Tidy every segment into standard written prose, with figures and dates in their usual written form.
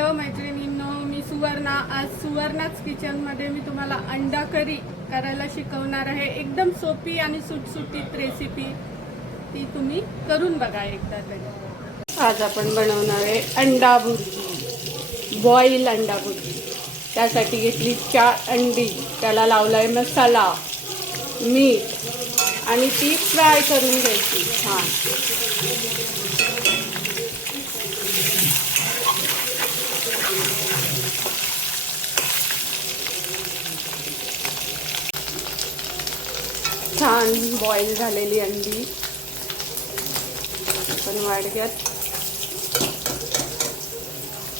Hello मैत्रिणींनो, मी सुवर्णा. आज सुवर्णाच किचनमध्ये मी तुम्हाला अंडा करी करायला शिकवणार आहे. एकदम सोपी आणि सुटसुटीत रेसिपी, ती तुम्ही करून बघा एकदा तरी. आज आपण बनवणार आहे अंडा भुर्जी, बॉईल अंडा भुर्जी. त्यासाठी घेतली 4 अंडी, त्याला लावला आहे मसाला, मीठ आणि ती फ्राय करून घ्यायची छान. छान बॉईल झालेली अंडी आपण वाडग्यात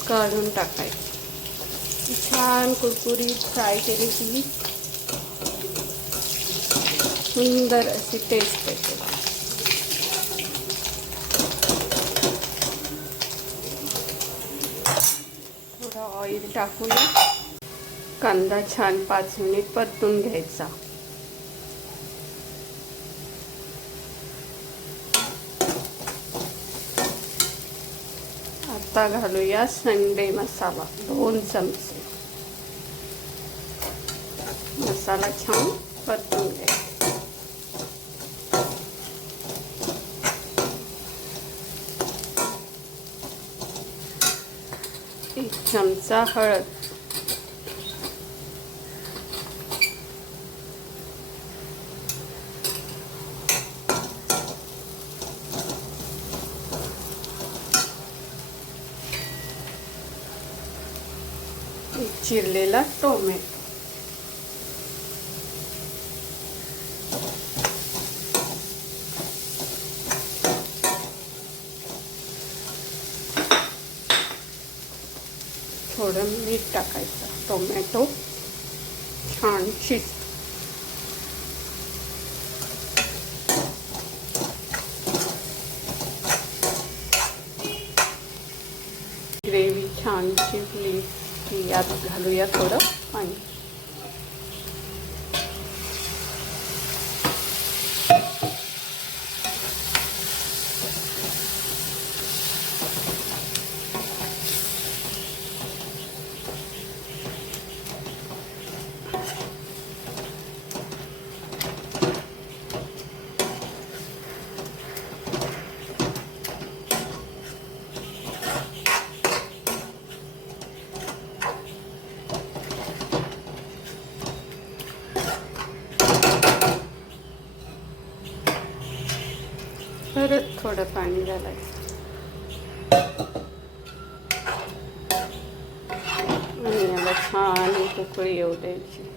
काढून टाकायची. छान कुरकुरीत फ्राय केली की सुंदर अशी टेस्ट येते. थोडं ऑइल टाकूया. कांदा छान 5 मिनिट परतून घ्यायचा. आता घालूया संडे मसाला 2 चमचे. मसाला छान परतून घ्यायचा. 1 चमचा हळद, चिरलेला टोमॅटो, थोडं मीठ टाकायचं. टोमॅटो छान शिजतो. ग्रेव्ही छान शिजली की यात घालूया थोडं पाणी. परत थोडं पाणी घालायचं आणि याला छान उकळी येऊ द्यायची.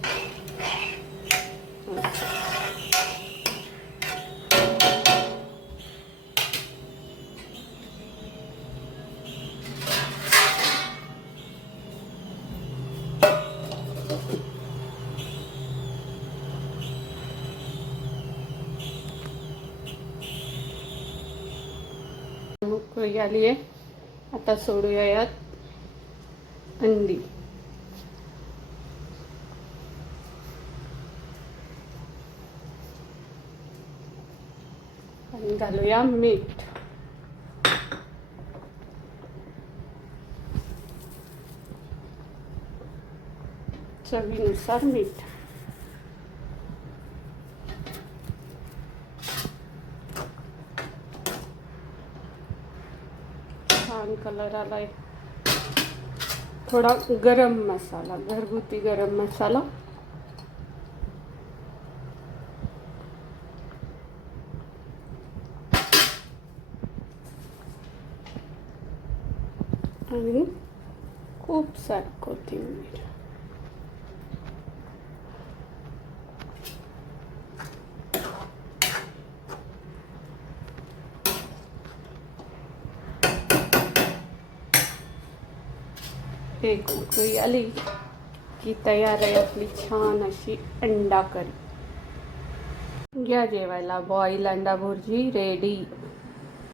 उकळी आली आहे. आता सोडूया यात अंडी. आणि घालूया मीठ. चवीनुसार मीठ. छान कलर आलाय. थोडा गरम मसाला, घरगुती गरम मसाला. आणि खूप सारी कोथिंबीर. एक उकळी आली की तयार आहे आपली छान अशी अंडा करी. घ्या जेवायला. बॉईल अंडा भुर्जी रेडी.